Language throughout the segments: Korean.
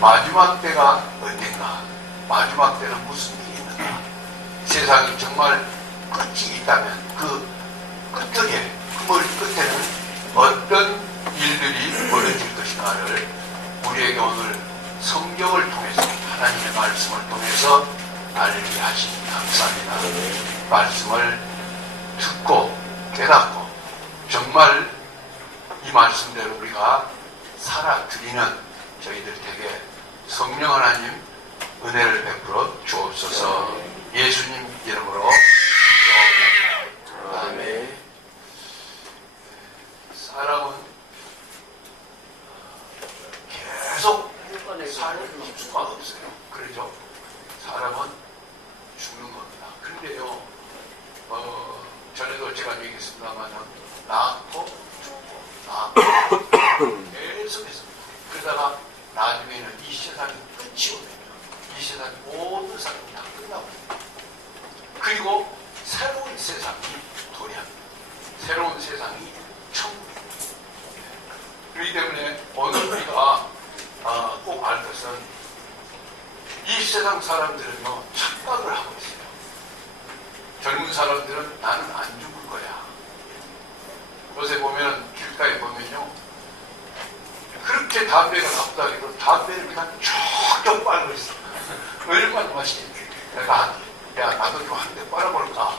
마지막 때가 언젠가? 마지막 때는 무슨 일이 있는가? 세상이 정말 끝이 있다면 그 끝에, 그 머리 끝에는 어떤 일들이 벌어질 것인가를 우리에게 오늘 성경을 통해서, 하나님의 말씀을 통해서 알게 하시니 감사합니다. 말씀을 듣고 깨닫고 정말 이 말씀대로 우리가 살아드리는 저희들 에게 성령 하나님 은혜를 베풀어 주옵소서. 예수님 이름으로 기도합니다. 아멘. 사람은 계속 살 수가 없어요. 그러죠? 사람은 죽는 겁니다. 그런데요, 전에도 제가 얘기했습니다만, 낳고 죽고, 낳고 계속해서 그러다가 나중에는 이 세상이 끝이 오면 이 세상 모든 사람이 다 끝나고, 그리고 새로운 세상이 도래합니다. 새로운 세상이 천국입니다. 그렇기 때문에 오늘 우리가 꼭 알 것은, 이 세상 사람들은요 착각을 하고 있어요. 젊은 사람들은 나는 안 죽을 거야. 요새 보면 길가에 보면요, 그렇게 담배가 나쁘다 해도 담배를 그냥 쭉 빨고 있어. 얼마나 맛있겠지. 내가 나도 좀 한 대 빨아볼까.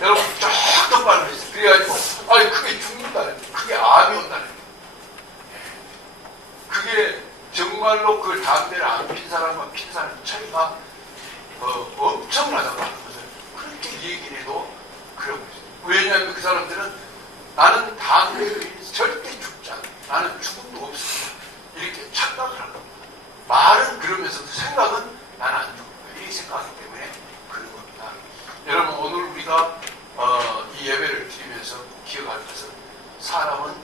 여러분 쭉 빨고 있어. 그래가지고 아니 그게 죽는다는, 그게 암이 온다는. 그게 정말로 그 담배를 안 핀 사람과 핀 사람 차이가 엄청나다고 하는 것을 그렇게 얘기를 해도 그러고 있어요. 왜냐하면 그 사람들은 나는 담배를 피면서 절대 죽지 않아. 나는 죽음도 없어. 이렇게 착각을 한 겁니다. 말은 그러면서도 생각은 나는 안 죽을 거야. 이렇게 생각하기 때문에 그런 겁니다. 여러분 오늘 우리가 이 예배를 드리면서 기억할 것은, 사람은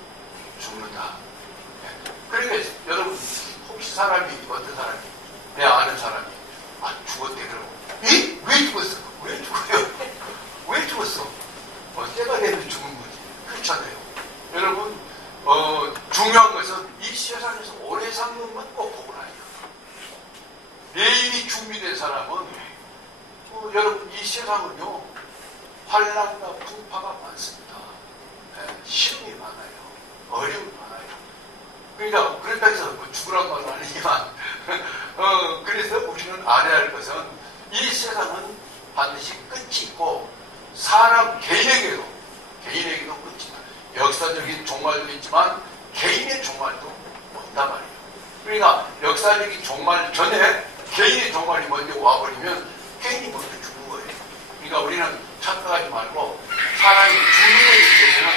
죽는다. 그러니까 여러분 혹시 사람이, 어떤 사람이, 내 아는 사람이 죽었대 그러고, 왜 죽었어? 왜 죽어요? 왜 죽었어? 때가 되면 죽은 거지. 그렇잖아요. 여러분 중요한 것은 이 세상에서 오래 사는 것만 꼭 보고 나니까. 내일이 준비된 사람은 여러분 이 세상은요 환난과 풍파가 많습니다. 시험이 많아요. 어려움이 많아요. 그러니까 그렇다 해서 죽으란 말은 아니지만 그래서 우리는 알아야 할 것은, 이 세상은 반드시 끝이 있고 사람 개인에게도 끝이 있다. 역사적인 종말도 있지만 개인의 종말도 온단 말이에요. 그러니까 역사적인 종말 전에 개인의 종말이 먼저 와버리면 개인이 먼저 죽는 거예요. 그러니까 우리는 착각하지 말고 사람이 죽는 것에 대해서는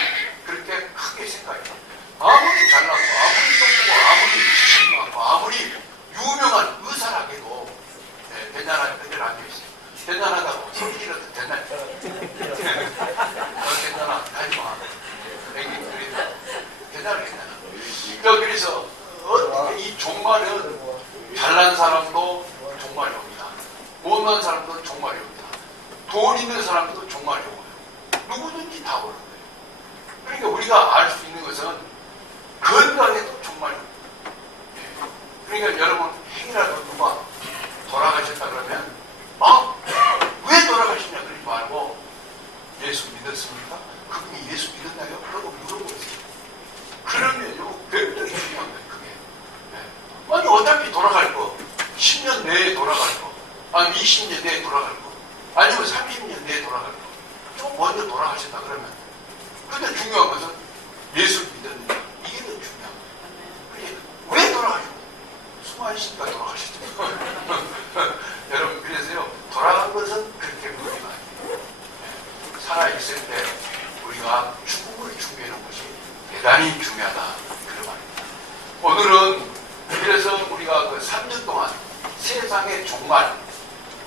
그렇게 크게 생각해요. 아무리 잘나고 아무리 똑똑하고 아무리 지식이 많고 아무리 유명한 의사라해도 대단하게 그들 앉아있어요. 대단하다고 소리질러도 대단해. 대단하 하지마. 대단하게 대단하. 그래서 어떻게 이 종말은 잘난 사람도 종말이 옵니다. 못난 사람도 종말이 옵니다. 돈 있는 사람도 종말이 오고요. 누구든지 다 오는 거예요. 그러니까 우리가 알 수 있는 것은 건강에도 종말이 옵니다. 그러니까 여러분 행이라도 누가 돌아가셨다 그러면 왜 돌아가시냐 그러지 말고, 예수 믿었습니까? 그분이 예수 믿었나요? 그러고 물어보세요. 그러면요 굉장히 중요한 거예요. 그게 아니 어차피 돌아갈 거 10년 내에 돌아갈 거, 아니면 20년 내에 돌아갈 거, 아니면 30년 내에 돌아갈 거, 좀 먼저 돌아가셨다 그러면, 근데 중요한 것은 예수 믿었느냐, 이게 더 중요한 거예요. 그래 왜 돌아가셨냐? 수고하시니까 돌아가셨죠. 여러분 그래서요 돌아간 것은 그렇게 문제가 아니에요. 살아있을 때 우리가 죽음을 준비하는 것이 대단히 중요하다, 그런 말입니다. 오늘은 그래서 우리가 그 3년 동안 세상의 종말,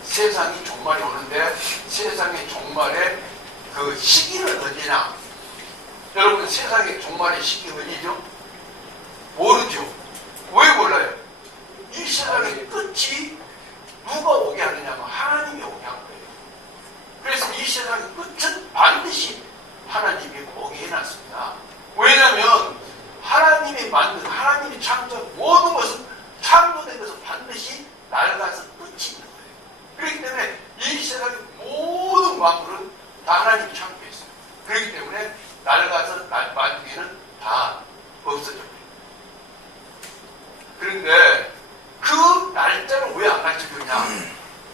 세상이 종말이 오는데 세상의 종말의 그 시기는 언제냐? 여러분 세상의 종말의 시기 언제죠? 모르죠. 왜 몰라요? 이 세상의 끝이 누가 오게 하느냐면 하나님이 오게 한 거예요. 그래서 이 세상의 끝은 반드시 하나님이 오게 해놨습니다. 왜냐하면 하나님이 만든, 하나님이 창조한 모든 것은 다 하나님이 창조했어요. 그렇기 때문에 낡아서 나중에는 다 없어져 버려요. 그런데 그 날짜를 왜 안 가르쳐줬냐?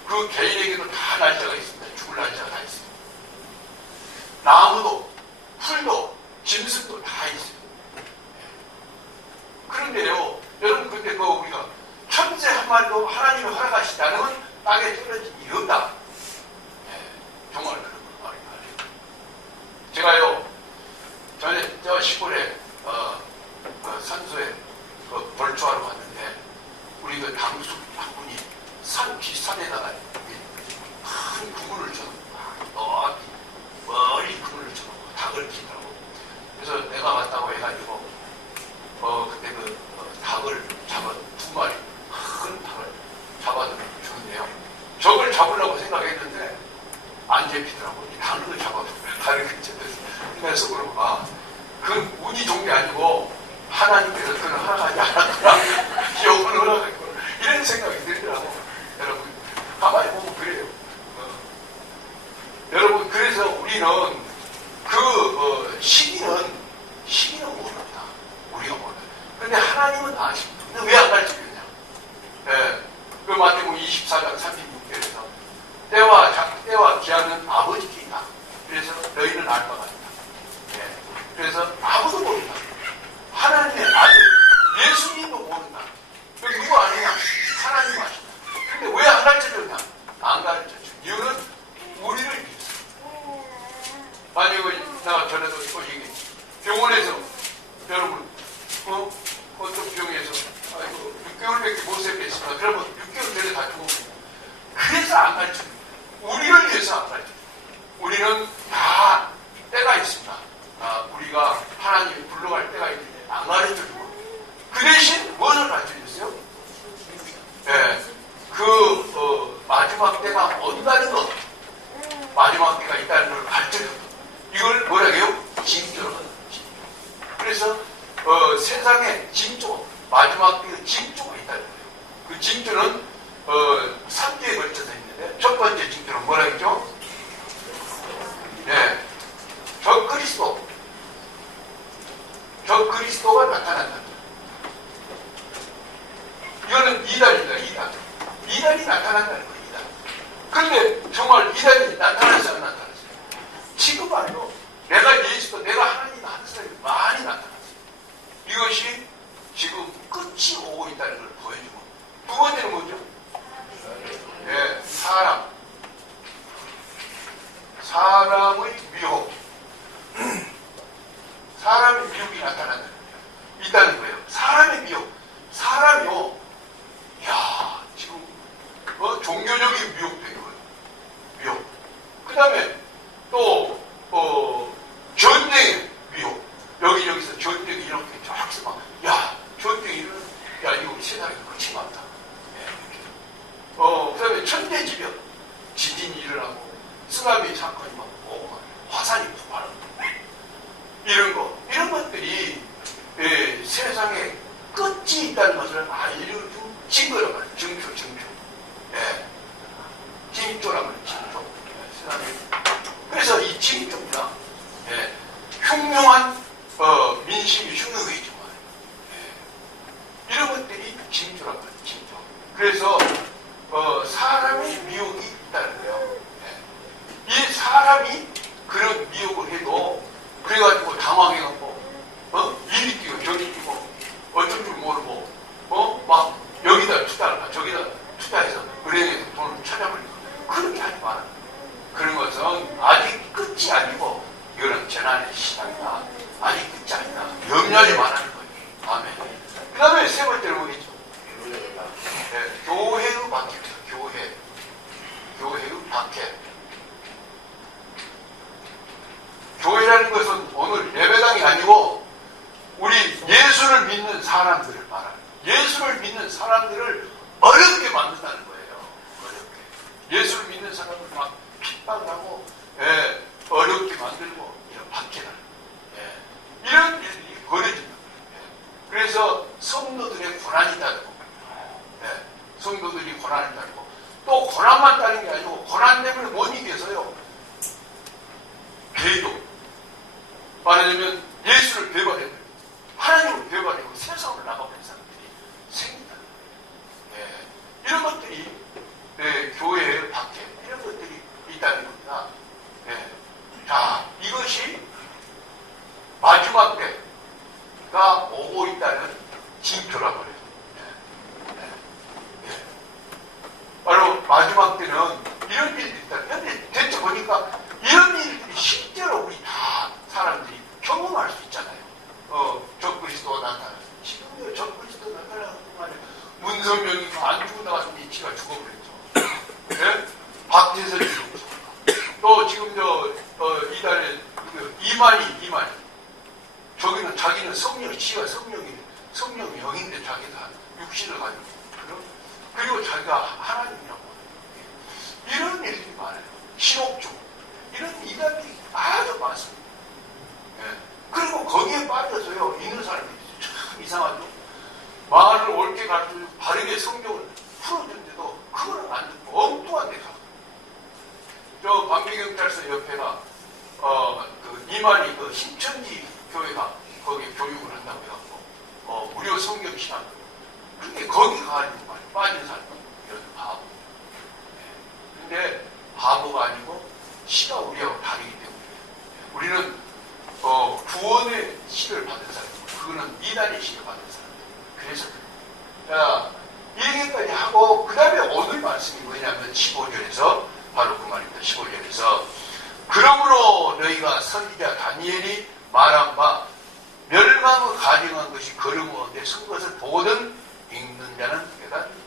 그 개인에게도 다 날짜가 있습니다. 죽을 날짜가 다 있습니다. 나무도 풀도 짐승도 다 있어요. 그런데요, 여러분, 근데 그 우리가 천재 한 마리도 하나님이 허락하시지 않으면 땅에 떨어진 일이 없다. 정말 그런 말이에요. 제가요, 전에 저 시골에 그 산소에 그 벌초하러 갔는데 우리 그 당수 한 분이 산 뒷산에다가 큰 그물을 쳐놓고 머리 그물을 쳐놓고 닭을 키더라고. 그래서 내가 왔다고 해가지고 그때 그 닭을 잡아 2마리 큰 닭을 잡아서 주는데요. 저걸 잡으려고 생각했는데 안 잡히더라고. 다른 걸 잡아서 다른 걸 잡혀서 그래서 그러고 그건 운이 좋은 게 아니고 하나님께서 그걸 허락하지 않았구나. 기억을 허락했구나. 이런 생각이 들더라고. 여러분 가만히 보면 그래요. 여러분 그래서 우리는 그 시기는 모릅니다. 우리가 몰라요. 그런데 하나님은 아십니다. 근데 왜 안 가르쳐주냐? 그 마태복음 24장 36절에서 때와 기한은 아버지께 있다. 그래서 너희는 알 바가 있다. 그래서 아무도 모른다. 하나님의 아들 예수님도 모른다. 여기 누구 아니냐? 하나님 아십니다. 근데 왜 안 가르쳐줬냐? 안 가르쳐줘. 이유는 우리를 위해서. 만약에 내가 전에도 소식이 병원에서 여러분 어떤 병에서 6개월밖에 못 살겠습니다. 그러면 6개월 전에 다 죽었고. 그래서 안 가르쳐요. 우리를 위해서 안 가르쳐요. 우리는 다 때가 있습니다. 우리가 하나님이 불러갈 때가 있는데 안 가르쳐주고 그 대신 무엇을 가르쳐줬어요? 마지막 때가 온다는 것, 마지막 때가 있다는 걸 가르쳐줬다. 이걸 뭐라 해요? 징조라고 해요. 그래서 세상에 징조, 마지막 때의 징조가 있다는 거예요. 그 징조는 3주에 걸쳐서 있는데 첫 번째 징조는 뭐라 했죠? 저 그리스도가 나타난다. 이거는 이단입니다. 이단이 나타난다는 거예요. 이단. 그런데 정말 이단이 나타나지 안 나타났어요. 지금 말로 내가 하나님 하는 사람이 많이 나타났어요. 이것이 지금 끝이 오고 있다는 걸 보여주고, 두 번째는 뭐죠? 사람의 미혹. 사람의 미혹이 있다는 거예요. 사람의 미혹. 사람이요. 지금 종교적인 미혹도 있고요. 미혹. 그 다음에 또 전쟁의 미혹. 여기서 전쟁이 이렇게 쫙 전쟁이 이거 세상에 끝이 많다. 그 다음에 천대지변. 지진이 일어나고 쓰나미 사건이 막 오고 화산이 폭발하고 이런 것들이 세상에 끝이 있다는 것을 알려준 증거란 말이에요. 증조. 징조란 말이에요. 징조. 그래서 이 징조입니다. 흉흉한 민심이 흉흉해지고 이런 것들이 징조란 말이에요. 징조. 그래서 사람의 미혹이 있다는 거예요. 이 사람이 그런 미혹을 해도 그래가지고 당황해갖고 이리 뛰고 저리 뛰고 어쩔 줄 모르고 막 여기다 투자를 저기다 투자해서 은행에서 돈을 찾아버리고 그렇게 하지 마라. 그런 것은 아직 끝이 아니고 이거는 재난의 시작이다. 아직 끝이 아니다. 염려하지 말라는 거예요. 아멘. 그 다음에 세 번째로 뭐겠죠? 교회의 박해입니다. 교회의 박해. 교회라는 것은 오늘 예배당이 아니고 우리 예수를 믿는 사람들을 말하는, 예수를 믿는 사람들을 어렵게 만든다는 거예요. 어렵게. 예수를 믿는 사람을 막 핍박을 하고 어렵게 만들고 이런 박해를 이런 일이 벌어집니다. 그래서 성도들의 고난이 따르고 성도들이 고난을 따르고 또 고난만 따르는 게 아니고 고난 때문에 못 이겨서요. 배도, 말하자면 예수를 배반했고 하나님을 배반했고 세상으로 나가버린 사람들이 생긴다. 예, 이런 것들이 교회의 박해, 이런 것들이 있다는 겁니다. 예. 자, 이것이 마지막 때가 오고 있다는 징표라고 해요. 바로 마지막 때는 이런 일들이 있다. 근데 대체 보니까 이런 일들이 실제로 우리 다 사람들이 경험할 수 있잖아요. 적그리스도 나타나. 지금요, 적그리스도 나타나는 동안에 문성명이 안 죽어다가 지가 죽어버렸죠. 네? 박태선이 죽었죠. 또 지금 이달에 이만희. 저기는 자기는 지가 성령이 영인데 자기가 육신을 가지고. 그리고 자기가 하나님이라고 하는 이런 일들이 많아요. 신옥주 이런 이단들이 아주 많습니다. 예. 그리고 거기에 빠져서요 있는 사람들이 참 이상하죠. 말을 옳게 가르쳐주고 바르게 성경을 풀어주는데도 그거는 안 듣고 엉뚱한 데 가고. 저 방배경찰서 옆에가 이만희 신천지 교회가 거기 교육을 한다고 해갖고 무료 성경 신학. 근데 거기 가가지고 빠진 사람이 이런 바보. 근데 바보가 아니고 시가 우리하고 다르기 때문에 우리는 구원의 시를 받은 사람이고 그거는 이단의 시를 받은 사람이에요. 그래서 자, 이 얘기까지 하고 그 다음에 오늘 말씀이 뭐냐면 15절에서 바로 그 말입니다. 15절에서 그러므로 너희가 선지자 다니엘이 말한 바 멸망을 가정한 것이 거름하는데 쓴 것을 보거든 읽는 자는 깨닫는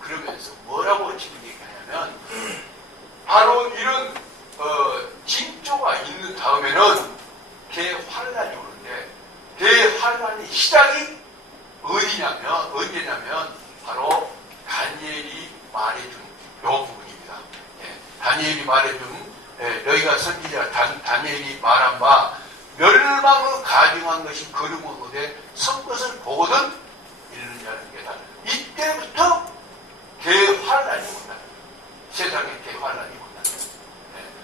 그러면서 뭐라고 지금 얘기하냐면 바로 이런 징조가 있는 다음에는 대환란이 오는데 대환란이 시작이 언제냐면 바로 다니엘이 말해준 요 부분입니다. 다니엘이 말해준 너희가 선지자 다니엘이 말한 바 멸망을 가정한 것이 거름하는데 선 것을 보거든 읽는 자는 깨닫는 이때부터 대환란이 온다. 세상에 대환란이 온다.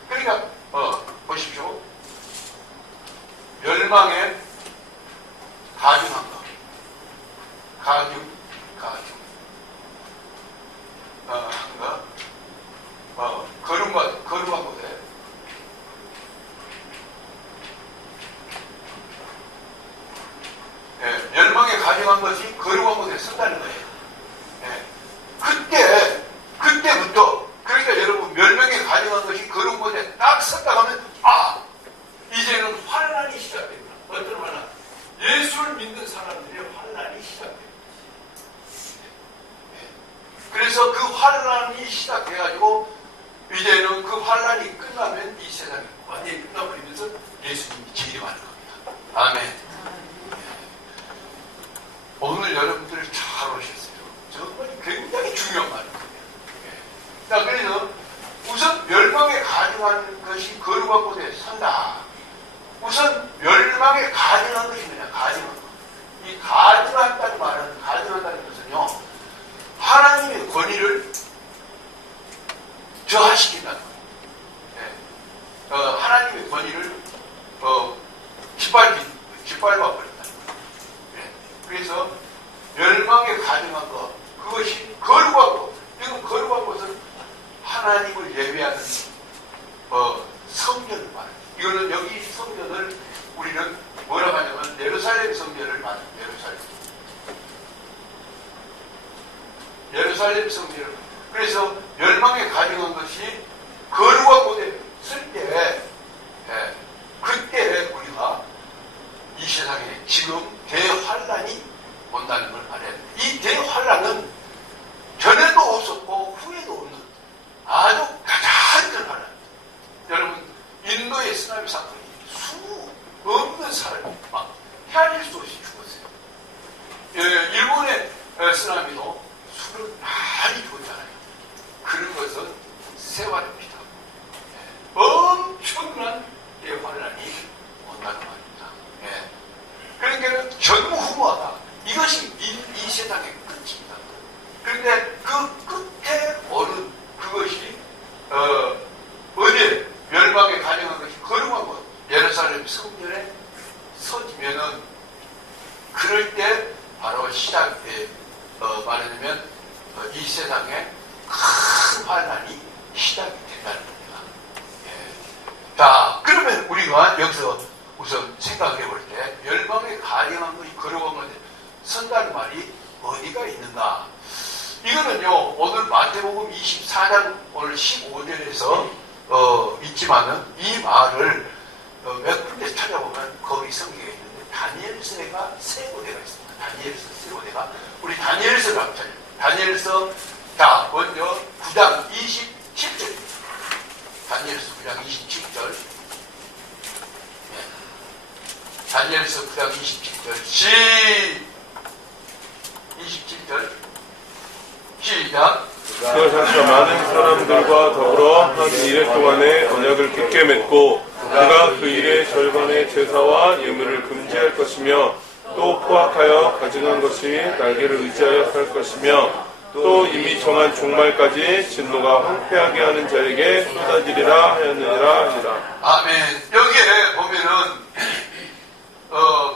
그러니까 보십시오. 멸망에 가증한 것. 가증. 거룩한 것에 멸망에 가증한 것이 거룩한 것에 쓴다는 거예요. 그때부터 그러니까 여러분 멸망에 가정한 것이 그런 곳에 딱 섰다 가면 이제는 환란이 시작됩니다. 어떤 환란? 예수를 믿는 사람들의 환란이 시작됩니다. 그래서 그 환란이 시작해가지고 이제는 그 환란이 끝나면 이 세상이 완전히 끝나버리면서 예수님이 재림하는 겁니다. 아멘. 오늘 여러분들 잘 오셨어요. 정말 굉장히 중요한 말입니다. 자, 그래서 우선 멸망에 가증한 것이 거룩한 곳에 산다. 우선 멸망에 가증한 것이 뭐냐? 가증한 것. 이 가증한다는 말은 가증한다는 것은요 하나님의 권위를 저하시킨다는 거예요. 하나님의 권위를 짓밟아 버린다는 거예요. 그래서 멸망에 가증한 것 그것이 거룩한 것. 지금 거룩한 것은 하나님을 예배하는 성전을 말해요. 이거는 여기 성전을 우리는 뭐라고 하냐면 예루살렘 성전을 말해요. 예루살렘 성전을. 그래서 멸망에 가증한 것이 거룩한 곳에 쓸 때 그때 우리가 이 세상에 지금 대환란이 온다는 걸 말해요. 이 대환란은 전에도 없었고 후에도 없는 아주 가장 큰 환란. 여러분 인도의 쓰나미 사건이 수 없는 사람이 막 헤아릴 수 없이 죽었어요. 일본의 쓰나미도 수를 많이 죽었잖아요. 그런 것은 세월입니다. 엄청난 대환란이 온다는 말입니다. 그러니까 전무후무하다. 이것이 이 세상의 끝입니다. 그런데 그 끝에 오는 그것이 어제 멸망에 가정한 것이 거룩한 것. 예루살렘 성전에 서지면은 그럴 때 바로 시작에 말하자면 이 세상에 큰 환난이 시작이 된다는 겁니다. 예. 자, 그러면 우리가 여기서 우선 생각해 볼 때 멸망에 가증한 것이 거룩한 건데 선다는 말이 어디가 있는가? 이거는요, 오늘 마태복음 24장 오늘 15절에서 있지만은 이 말을 몇 군데 찾아보면 거기 성경에 있는데 다니엘서가 세 군데가 있습니다. 다니엘서 세 군데가 우리 다니엘서를 한번 찾아요. 다니엘서 자 먼저 9장 27절입니다. 다니엘서 9장 27절. 네. 다니엘서 9장 27절 27절 시작. 그가 장차 많은 사람들과 더불어 한 이래 동안에 언약을 깊게 맺고 그가 그 일의 절반의 제사와 예물을 금지할 것이며 또 포악하여 가증한 것이 날개를 의지하여 살 것이며 또 이미 정한 종말까지 진노가 황폐하게 하는 자에게 쏟아지리라 하였느니라 하니라. 아멘. 여기에 보면은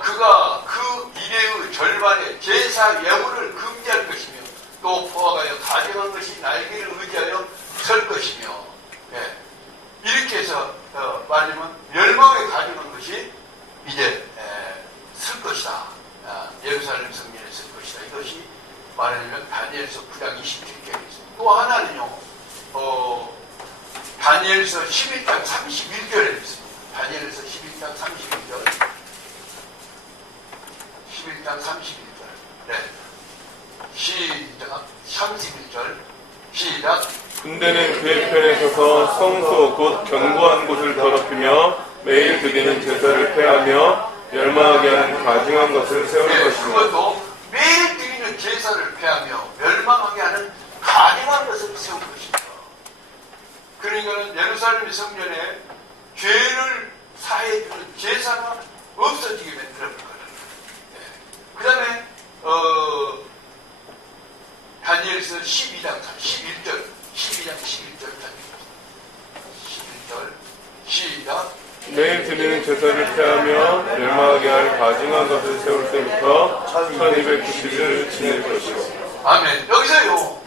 그가 그 일의 절반의 제사 예물을 금지할 것이며 또 포악하여 가증한 것이 날개를 의지하여 설 것이며, 예. 이렇게 해서 말하면 멸망에 가증한 것이 이제 설 것이다. 예루살렘 성전에 설 것이다. 이것이 말하자면 다니엘서 9장 27절에 있습니다. 또 하나는요, 다니엘서 11장 31절에 있습니다. 다니엘서 11장 31절. 11장 31절. 네. 시작. 31절. 시작. 군대는 그의 편에 서서 성소 곧 견고한 곳을 더럽히며 매일 드리는 제사를 폐하며 멸망하게 하는 가증한 것을 세울 네, 것이며 그것도 매일 드리는 제사를 폐하며 멸망하게 하는 가증한 것을 세울 것입니다. 그러니까는 예루살렘 성전에 죄를 사해주는 제사가 없어지게 만들어볼 거라는 거예요. 네. 그 다음에 다니엘서 12장 11절 12장 11절 11절 시작. 매일 드리는 제사를 폐하며 멸망하게 할 가증한 것을 세울 때부터 1290일을 지낼 것이고. 아멘. 여기서요,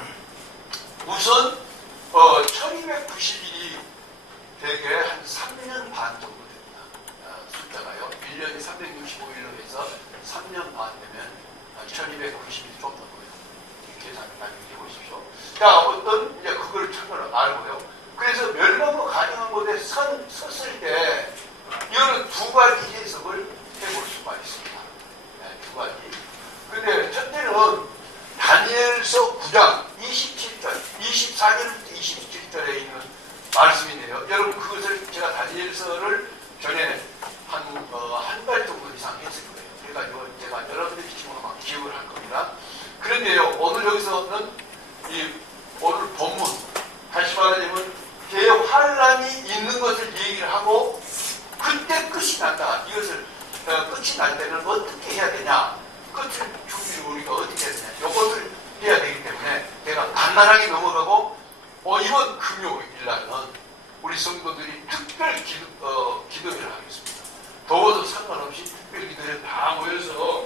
우선 1290일이 대개 한 3년 반 정도 됩니다. 숫자가요. 1년이 365일로 해서 3년 반 되면 1290일 좀 더 보여요. 계산을 나중에 해보십시오. 자, 어떤 이제 그걸 참고로 알고요. 그래서 멸망과 가증한 곳에 섰을 때 이거는 두 가지 해석을 해볼 수가 있습니다. 네, 두 가지. 근데 첫째는 다니엘서 9장 27절, 24절부터 27절에 있는 말씀인데요. 여러분 그것을 제가 다니엘서를 전에 한 달 정도 이상 했을 거예요. 그래가지고 제가 여러분들이 지금 아마 기억을 할 겁니다. 그런데요, 오늘 여기서는 오늘 본문, 다시 말하자면 대환란이 있는 것을 얘기를 하고 그때 끝이 난다. 이것을 끝이 날 때는 어떻게 해야 되냐? 끝을 준비를 우리가 어떻게 해야 되냐? 이것을 해야 되기 때문에 내가 간단하게 넘어가고 이번 금요일 날은 우리 성도들이 특별 기도회를 하겠습니다. 더워도 상관없이 특별 기도회를 다 모여서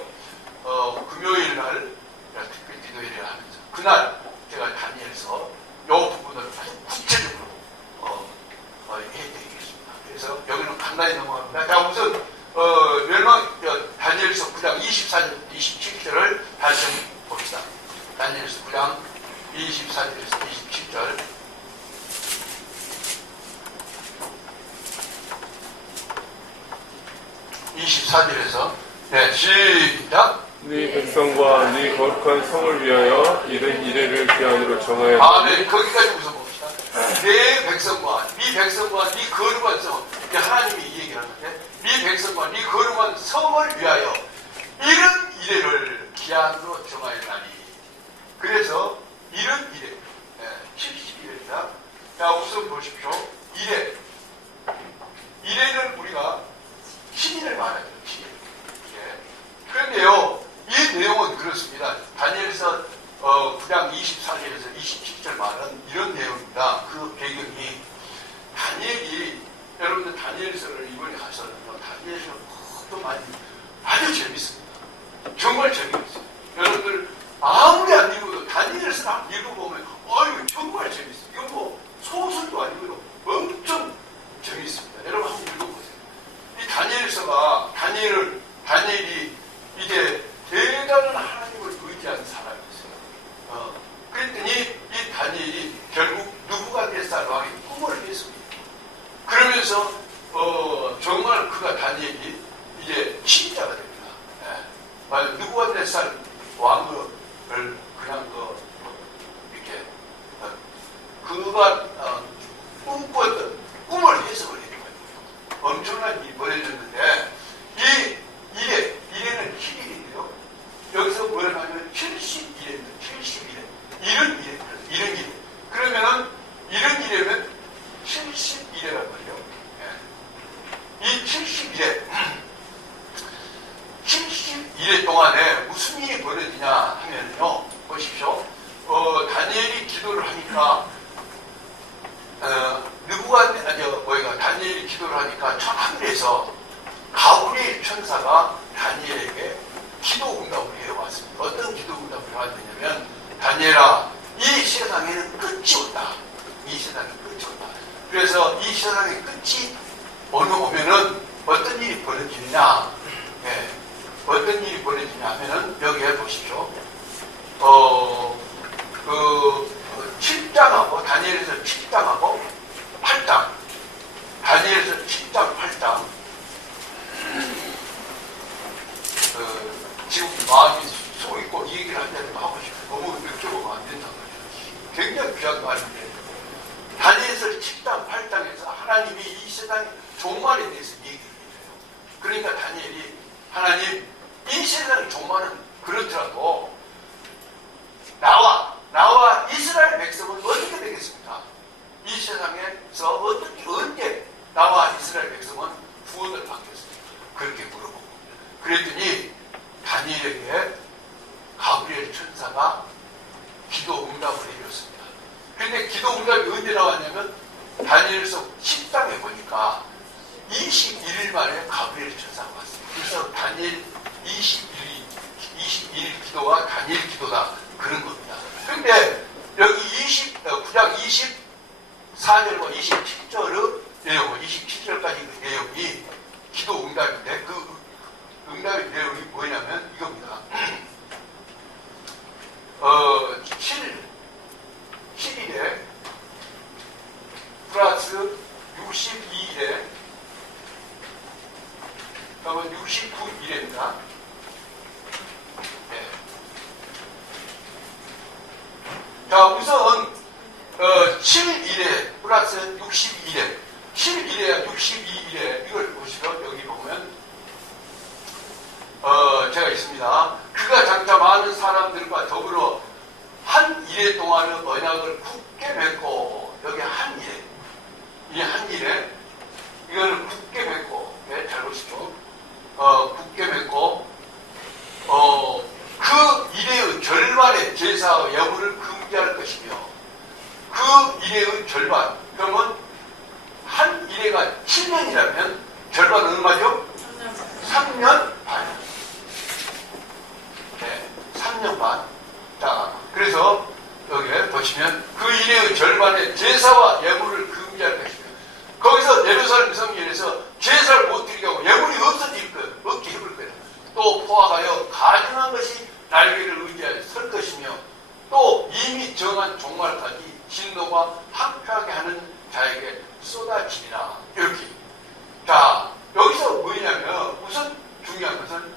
금요일 날 특별 기도회를 하면서 그날 제가 다니엘서 이 부분을 아주 구체적으로 해드리겠습니다. 그래서 여기는 간단히 넘어갑니다. 자, 우선 다니엘서 9장 24절, 27절을 다시 봅시다. 다니엘서 9장 24절에서 27절. 네, 시작. 네 백성과 네 거룩한 성을 위하여 이른 이래를 기한으로 정하여. 네, 거기까지 우선 봅시다. 네 백성과 네 거룩한 성. 하나님이 이 얘기를 하는데 네 백성과 네 거룩한 성을 위하여 이른 이래를 기한으로 정하였나니. 그래서 이른 이래 70일입니다. 자, 우선 보십시오. 이래는 우리가 신인을 말하죠. 신인. 그런데요, 이 내용은 그렇습니다. 다니엘서 9장 24절에서 27절 말은 이런 내용입니다. 그 배경이 다니엘이, 여러분들 다니엘서를 이번에 가서 하면요, 보십시오. 다니엘이 기도를 하니까, 다니엘이 기도를 하니까 하늘에서 가브리엘 천사가 다니엘에게 기도 응답을 해왔습니다. 어떤 기도 응답을 해왔느냐면, 다니엘아, 이 세상에는 끝이 온다. 이 세상에 끝이 온다. 그래서 이 세상의 끝이 오면은 어떤 일이 벌어지느냐? 네. 어떤 일이 벌어지냐 하면은 여기에 보십시오. 7장하고 다니엘에서 7장하고 8장. 다니엘에서 7장, 8장. 지금 마음이 속 있고 이 얘기를 한 자리 하고 싶고 너무 늦게 보면 안 된다는 거죠. 굉장히 귀한 말인데. 다니엘서 7장, 8장에서 하나님이 이 세상의 종말에 대해서 얘기를 해줘요. 그러니까 다니엘이 하나님, 이 세상의 종말은 그렇더라도 나와 이스라엘 백성은 어떻게 되겠습니까? 이 세상에서 언제 나와 이스라엘 백성은 구원을 받겠습니까? 그렇게 물어보고 그랬더니 다니엘에게 가브리엘 천사가 기도 응답을 해줬습니다. 그런데 기도 응답이 언제 나왔냐면 다니엘서 10장에 보니까 21일 만에 가브리엘 천사가 왔습니다. 그래서 다니엘 21일 기도와 다니엘 기도다 그런 겁니다. 그런데 여기 9장 24절과 27절의 내용, 27절까지 그 내용이 기도 응답인데 그 응답의 내용이 뭐냐면 이겁니다. 7일에 플러스 62일에 그러면 69일입니다. 네. 자, 우선 7일에 플러스 62일에 7일에 62일에 이걸 보시죠. 여기 보면 제가 있습니다. 그가 장차 많은 사람들과 더불어 한 일에 동안의 언약을 굳게 맺고 여기 한 일에 이 한 일에 이거는 굳게 맺고 네, 잘 보시죠. 굳게 맺고 그 일의 절반의 제사와 여부를 금지할 것이며 그 일의 절반 그러면 한 일회가 7년이라면 절반은 얼마죠? 3년 반. 네, 3년 반. 자, 그래서 여기에 보시면 그 일의 절반의 제사와 예물을 금지할 것이며 거기서 예루살렘 성전에서 제사를 못 드리게 하고 예물이 없어질 것, 없게 해볼 거예요. 또 포악하여 가증한 것이 날개를 의지하여 설 것이며 또 이미 정한 종말까지 진노가 항표하게 하는 자에게 쏟아지리라. 이렇게. 자, 여기서 뭐냐면 우선 중요한 것은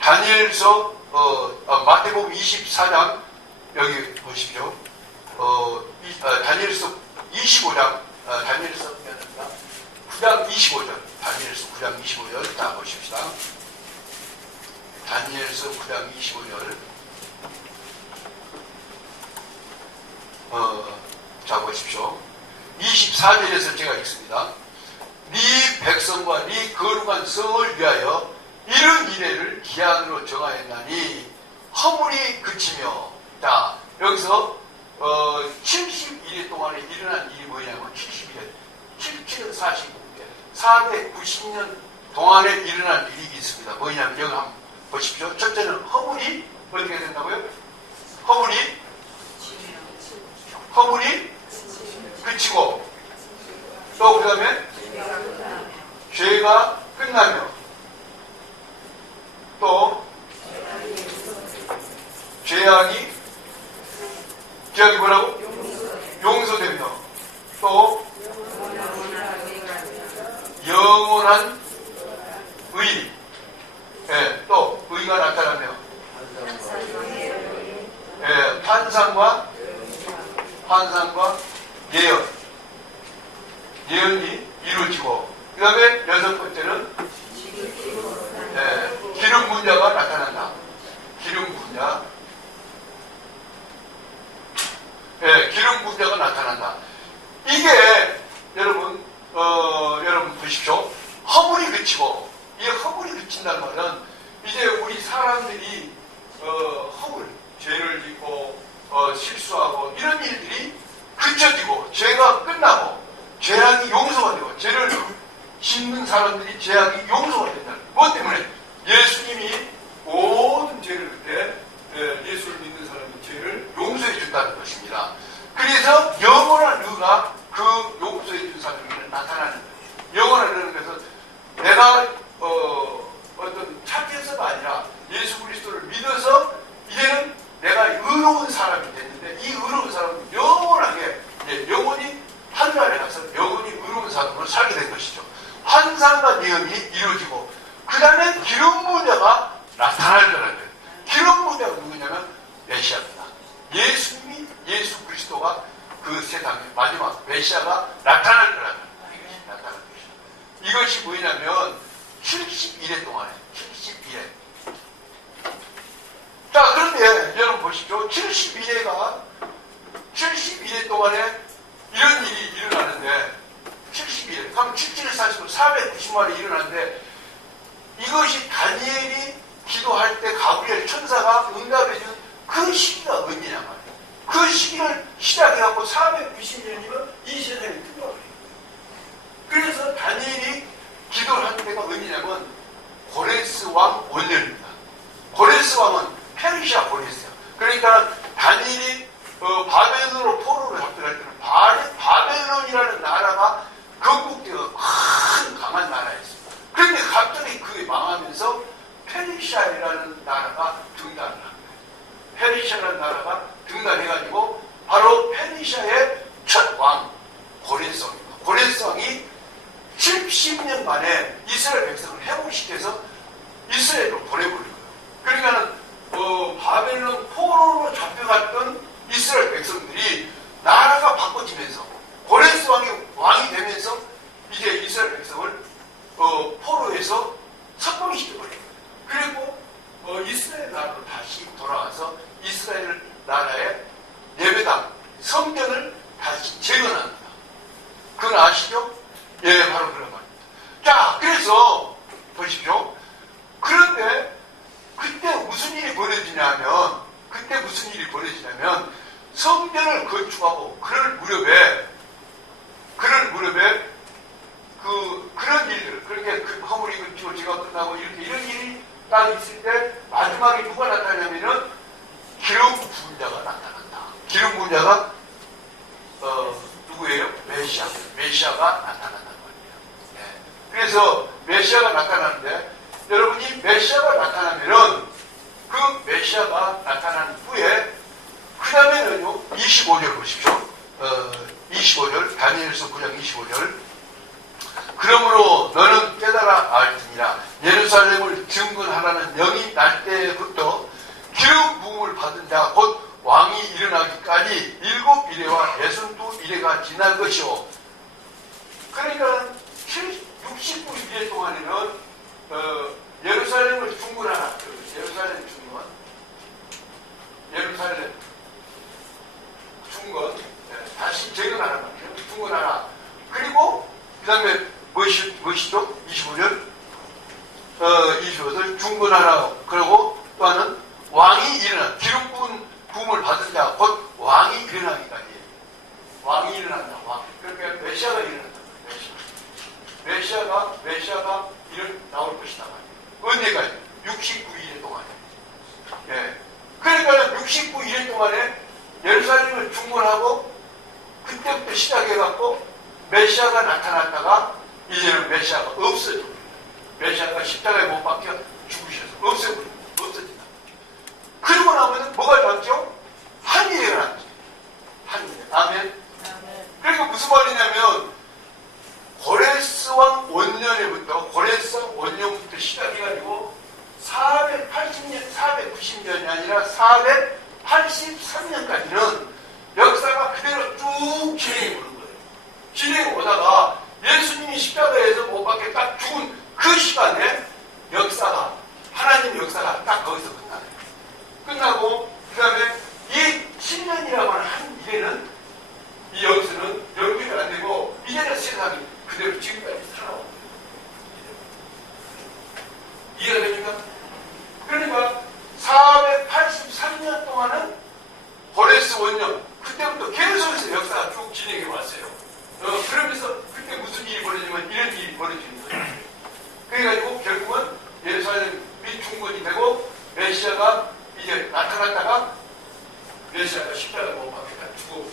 다니엘서 마태복음 24장 여기 보십시오. 다니엘서 25장 다니엘서 9장 25절 다니엘서 9장 25절 다 보십시다. 다니엘서 9장 25절 자 보십시오. 24절에서 제가 읽습니다. 네 백성과 네 거룩한 성을 위하여 이런 이래를 기한으로 정하였나니 허물이 그치며 자 여기서 70일 동안에 일어난 일이 뭐냐면 70일 77년 49년 490년 동안에 일어난 일이 있습니다. 뭐냐면 여기 한번 보십시오. 첫째는 허물이 어떻게 된다고요? 허물이 그치고 또 그 다음에 죄가 끝나며 또 죄악이 뭐라고? 용서되며 또 영원한 의 예, 또 의가 나타나며 예, 환상과 예언이 이루어지고 그 다음에 여섯 번째는 기름 분자가 나타난다. 기름 분자 기름 분자가 나타난다. 이게 여러분 보십시오. 허물이 그치고 이 허물이 그친다는 말은 이제 우리 사람들이 실수하고 이런 일들이 그쳐지고 죄가 끝나고 죄악이 용서가 되고 죄를 짓는 사람들이 죄악이 용서가 된다. 무엇 때문에? 예수님이 모든 죄를 그때 예수를 믿는 사람의 죄를 용서해 준다는 것입니다. 그래서 영원한 의가 그 용서해 준 사람에게 나타나는 거예요. 영원한 의는 그래서 내가 어떤 착해서가 아니라 예수 그리스도를 믿어서 이제는 내가 의로운 사람이 됐는데 이 의로운 사람은 영원하게 영원히 하늘나라에 가서 영원히 의로운 사람으로 살게 된 것이죠. 환상과 내용이 이루어지고 그 다음에 기름 부자가 나타날 거라는 거예요. 기름 부자가 누구냐면 메시아입니다. 예수님이 예수 그리스도가 그 세상에 마지막 메시아가 나타날 거라는 거예요. 이것이 나타날 것이죠. 이것이 뭐냐면 71회 동안에 71회. 자, 그런데 여러분 보십시오. 71회가 71회 동안에 이런 일이 일어나는데 71회. 그럼 77일 40분 490만이 일어나는데 이것이 다니엘이 기도할 때 가브리엘 천사가 응답해준 그 시기가 언제냐 말이에요. 그 시기를 시작해갖고 490년이면 이 세상이 끝나버려요. 그래서 다니엘이 기도를 할 때가 언제냐면 고레스 왕 원년입니다. 고레스 왕은 페르시아 고레스예요. 그러니까 다니엘이 바벨론으로 포로를 잡혀갈 때는 바벨론이라는 나라가 건국되고 큰 강한 나라였습니다. 그런데 갑자기 그게 망하면서 페르시아라는 나라가 등단을 합니다. 페르시아라는 나라가 등단해가지고 바로 페르시아의 첫 왕 고레스왕입니다. 고레스왕이 70년 만에 이스라엘 백성을 회복시켜서 이스라엘로 보내버린 거예요. 그러니까는 바벨론 포로로 잡혀갔던 이스라엘 백성들이 나라가 바꿔지면서 고레스 왕이 되면서 이제 이스라엘 백성을 포로에서 석방시켜버려요. 그리고 이스라엘 나라로 다시 돌아와서 이스라엘 나라의 예배당 성전을 다시 재건합니다. 그건 아시죠? 예, 바로 그런 말입니다. 자, 그래서 보십시오. 그런데 그때 무슨 일이 벌어지냐면 성전을 건축하고 그럴 무렵에 그런 일들, 그렇게 그 허물이 그치고 제가 끝나고 이렇게 이런 일이 딱 있을 때 마지막에 누가 나타나냐면은 기름 부은 자가 나타난다. 기름 부은 자가 누구예요? 메시아가 나타난단 말이에요. 네. 그래서 메시아가 나타나는데 여러분이 메시아가 나타나면은 그 메시아가 나타난 후에 그 다음에는요 25절 보십시오. 25절 다니엘서 9장 25절. 그러므로 너는 깨달아 알지니라. 예루살렘을 증거하라는 영이 날 때부터 기름 부음을 받은 자 곧 왕이 일어나기까지 7이레와 62이레가 지난 것이요. 그러니까 69이레 동안에는 예루살렘을 중건하라. 예루살렘 중건 다시 재건하라 말이에요. 중건하라. 그리고 그 다음에 무엇이죠? 25절 25절 중건하라. 그리고 또 하나는 왕이 일어나 기름 부음을 받은 자 곧 왕이 일어나기까지. 왕이 일어난다. 왕. 그러니까 메시아가 일어난다. 메시아가 나올 것이다. 언제까지? 69일 동안에. 예. 그러니까 69일 동안에 예루살렘을 중건하고 그때부터 시작해갖고 메시아가 나타났다가 이제는 메시아가 없어집니다. 메시아가 십자가에 못 박혀 죽으셔서 없어진다. 그러고 나면 뭐가 났죠? 한일이 났죠. 한일. 아멘. 그러니까 무슨 말이냐면 고레스왕 원년부터 시작해가지고 480년, 490년이 아니라 483년까지는 역사가 그대로 쭉 진행해 오는 거예요. 진행해 오다가 예수님이 십자가에서 못 박혀 딱 죽은 그 시간에 역사가, 하나님 역사가 딱 거기서 끝나고 그 다음에 이 10년이라고 하는 한 일에는 이 역사는 연기가 안 되고 이제는 세상이 그대로 지금까지 살아오고 이해가 됩니까? 그러니까 483년 동안은 고레스 15년 그때부터 계속해서 역사가 쭉 진행해 왔어요. 그러면서 그때 무슨 일이 벌어지면 이런 일이 벌어지는 거예요. 그래가지고 결국은 예루살렘이 중건이 되고 메시아가 이제 나타났다가 메시아가 십자가에 못 박혀 죽고,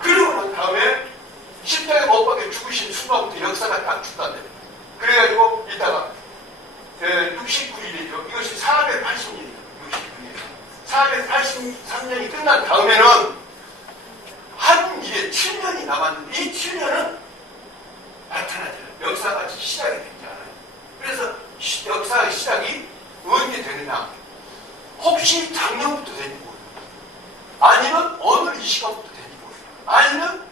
그러고 난 다음에 십자가에 못 박혀 죽으신 순간부터 역사가 딱 중단돼요. 그래가지고 이따가 69일이죠. 이것이 480일이에요. 69일. 483년이 끝난 다음에는 한 일에 7년이 남았는데 이 7년은 나타나죠. 역사가 시작이 되지 않아요. 그래서 역사의 시작이 언제 되느냐? 혹시 작년부터 되는지 모르겠어요. 아니면 오늘 이 시간부터 되는지 모르겠어요. 아니면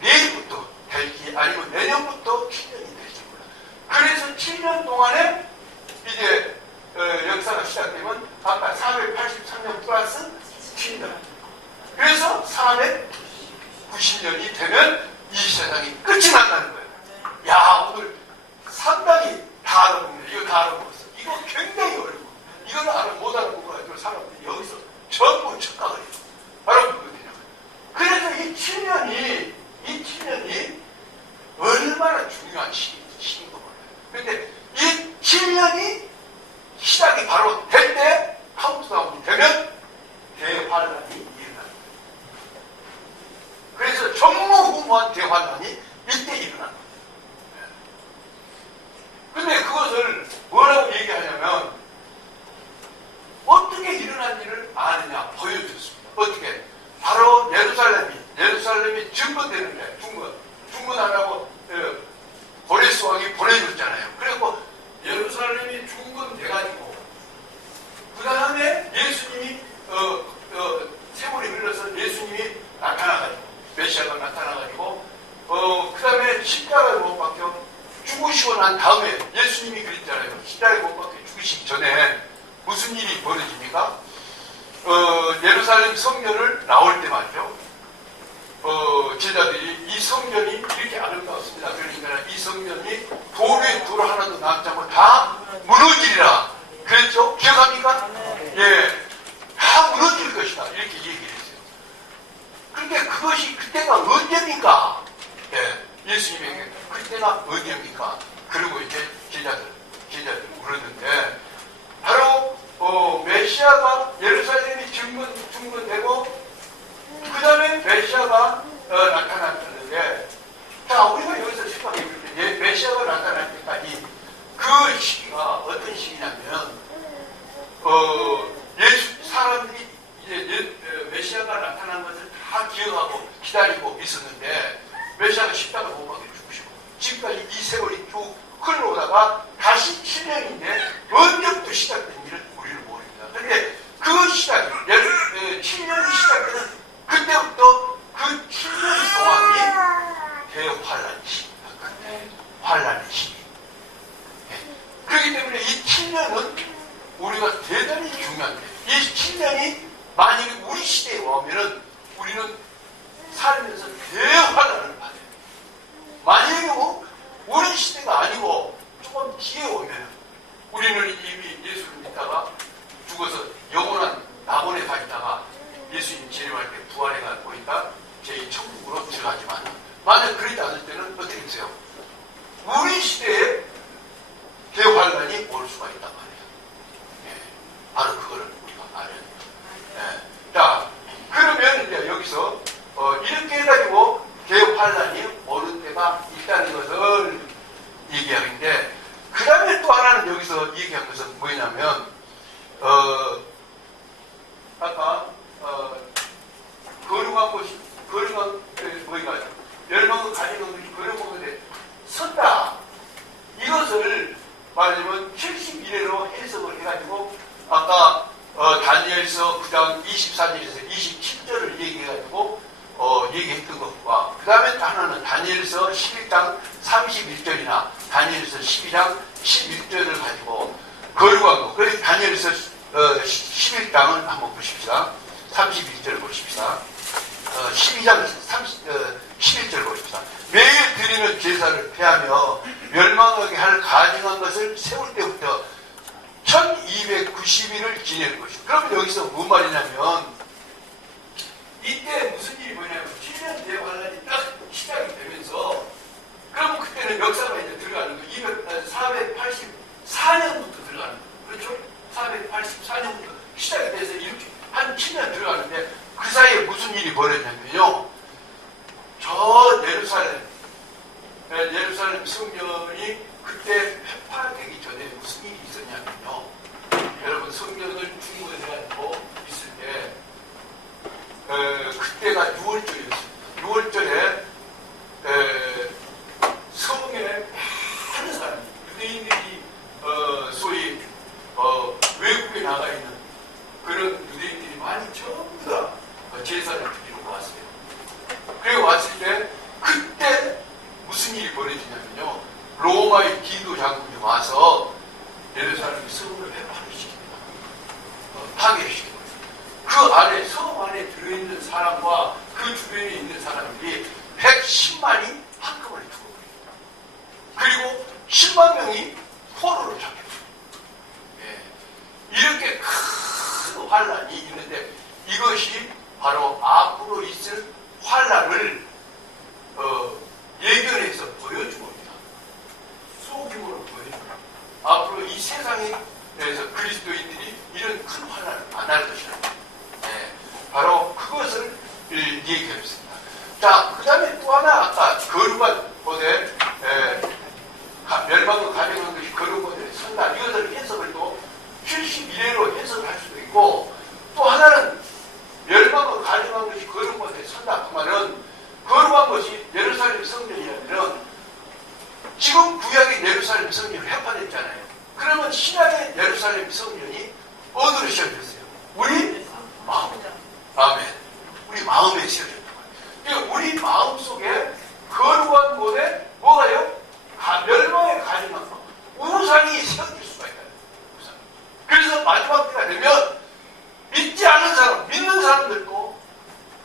내일부터 될지, 아니면 내년부터 7년이 될지 몰라요. 그래서 7년 동안에 이제 역사가 시작되면 아까 483년 플러스 7년. 그래서 490년이 되면 이 세상이 끝이 난다는 거예요. 야, 오늘 상당히 다 알아보네. 이거 다 알아보았어. 이거 굉장히 어려워. 이걸 못 알아보고 가지고 사람들이 여기서 전부 착각을 해요. 알아보거든요. 그래서 이 7년이 얼마나 중요한 시기인 거 몰라요. 그런데 이 7년이 시작이 바로 될 때, 카운트다운이 되면 대환란이 일어납니다. 그래서 전무후무한 대환란이 이때 일어납니다. 근데 그것을 뭐라고 얘기하냐면, 어떻게 일어난 일을 아느냐 보여줬습니다. 어떻게? 바로 예루살렘이 증거되는데, 중건하라고 고레스 왕이 보내줬잖아요. 그리고 예루살렘이 중건돼가지고, 그 다음에 예수님이 세월이 흘러서 예수님이 나타나가지고, 메시아가 나타나가지고, 그 다음에 십자가에 못 박혀 죽으시고 난 다음에 예수님이 그랬잖아요. 십자가에 못 박혀 죽으시기 전에 무슨 일이 벌어집니까? 예루살렘 성전을 나올 때 말이죠. 제자들이 이 성전이 이렇게 아름다웠습니다. 그러니까 이 성전이 돌에 돌 하나도 남지 않고 다 무너지리라. 그랬죠? 기억합니까? 예. 다 무너질 것이다. 이렇게 얘기를 했어요. 그런데 그것이 그때가 언제입니까? 예. 예수님에게 그때가 언제입니까? 그리고 이제 제자들 물었는데, 바로 메시아가 예루살렘이 중건되고 그 다음에 메시아가 나타났는데, 자, 우리가 여기서 생각해 볼 때 메시아가 나타날 때까지 그 시기가 어떤 시기냐면, 사람들이 이제 메시아가 나타난 것을 다 기억하고 기다리고 있었는데, 메시아가 십자가 못 박혀 죽으시고 지금까지 이 세월이 쭉 흘러오다가 다시 7년인데 언제부터 시작된 일은 우리는 모릅니다. 그런데 그 시작, 7년이 시작되는 그때부터 그 7년 동안이 대환란 시기입니다. 그때 환란의 시기. 그렇기 때문에 이 7년은 우리가 대단히 중요한데, 이 7년이 만약에 우리 시대에 오면은 우리는 살면서 대환란을 받아요. 만약에 우리 시대가 아니고 조금 뒤에 오면 우리는 이미 예수를 믿다가 죽어서 영원한 낙원에 가 있다가 예수님 재림할 때 부활해 가고 있다 제 천국으로 들어가지만, 만약 그러지 않을 때는 어떻게 되세요? 우리 시대에 대환란이 올 수가 있단 말이에요. 예, 바로 그거를 우리가 알아야 돼요. 예. 자, 그러면 이제 여기서 이렇게 해가지고 대환란이 오는 때가 있다는 것을 얘기하는데, 그 다음에 또 하나는 여기서 얘기한 것은 뭐냐면, 아까 거룩한 것이 뭐가 멸망을 가진 것들이 거룩한 것에 섰다. 이것을 말하자면 71회로 해석을 해가지고 아까 다니엘서 9장 24절에서 27절을 얘기해가지고 얘기했던 것과, 그 다음에 또 하나는 다니엘서 11장 31절이나 다니엘서 12장 11절을 가지고 거룩한 것. 그래서 다니엘서 11장을 한번 보십시다. 31절을 보십시다. 12장 11절 보십시다. 매일 드리는 제사를 폐하며 멸망하게 할 가증한 것을 세울 때부터 1290일을 지낼 것이다. 그러면 여기서 뭔 말이냐면, 이때 무슨 일이 벌어졌냐면요. 저 예루살렘 성전이 그때 폐파되기 전에 무슨 일이 있었냐면요. 여러분 성전을 중건해가지고 있을 때 그때가 6월절이었습니다. 6월절에 성에 많은 사람이 유대인들이 소위 외국에 나가 있는 그런 유대인들이 많이 전부 다 제사를 드리러 왔어요. 그리고 왔을 때 그때 무슨 일이 벌어지냐면요. 로마의 디도 장군이 와서 예루살렘 성을 회파를 시킵니다. 파괴시킵니다. 그 안에 성 안에 들어있는 사람과 그 주변에 있는 사람들이 110만이 한꺼번에 죽어버립니다. 그리고 10만 명이 포로로 잡혔어요. 이렇게 큰 환란이 있는데 이것이 바로 앞으로 있을 환란을 예견해서 보여준 겁니다. 소규모로 보여줍니다. 앞으로 이 세상에 대해서 그리스도인들이 이런 큰 환란을 만날 것이라는 겁니다. 바로 그것을 얘기했습니다. 자, 그 다음에 또 하나 아까 거룩한 곳에 멸망을 가정한 것이 거룩한 곳에 선다. 이것을 해석을 또 71회로 해석할 수도 있고 또 하나는 멸망을 가정한 것이 거룩한 곳에 선다. 그 말은 거룩한 것이 예루살렘 성전이라면 지금 구약의 예루살렘 성전이 회파됐잖아요. 그러면 신약의 예루살렘 성전이 어디로 시작됐어요? 우리 마음. 아멘. 우리 마음에 시작됐다. 그러니까 우리 마음 속에 거룩한 곳에 뭐가요? 멸망에 가정한 것. 우상이 생길 수가 있다. 우상. 그래서 마지막 때가 되면 믿지 않은 사람, 믿는 사람들도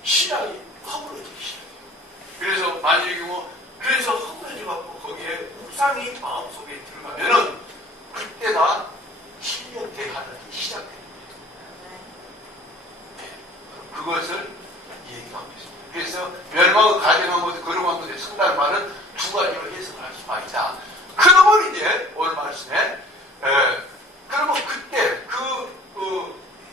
신앙이 허물어지기 시작해요. 그래서 만약에 그래서 허물어져갖고 거기에 우상이 마음속에 들어가면은 그때가 7년 대환란이 시작됩니다. 그것을 얘기하고 있습니다. 그래서 멸망을 가정한 곳에 거룩한 곳에 선다는 말은 두 가지로 해석을 할 수가 있다. 그러면 이제 오늘 말씀에 그러면 그때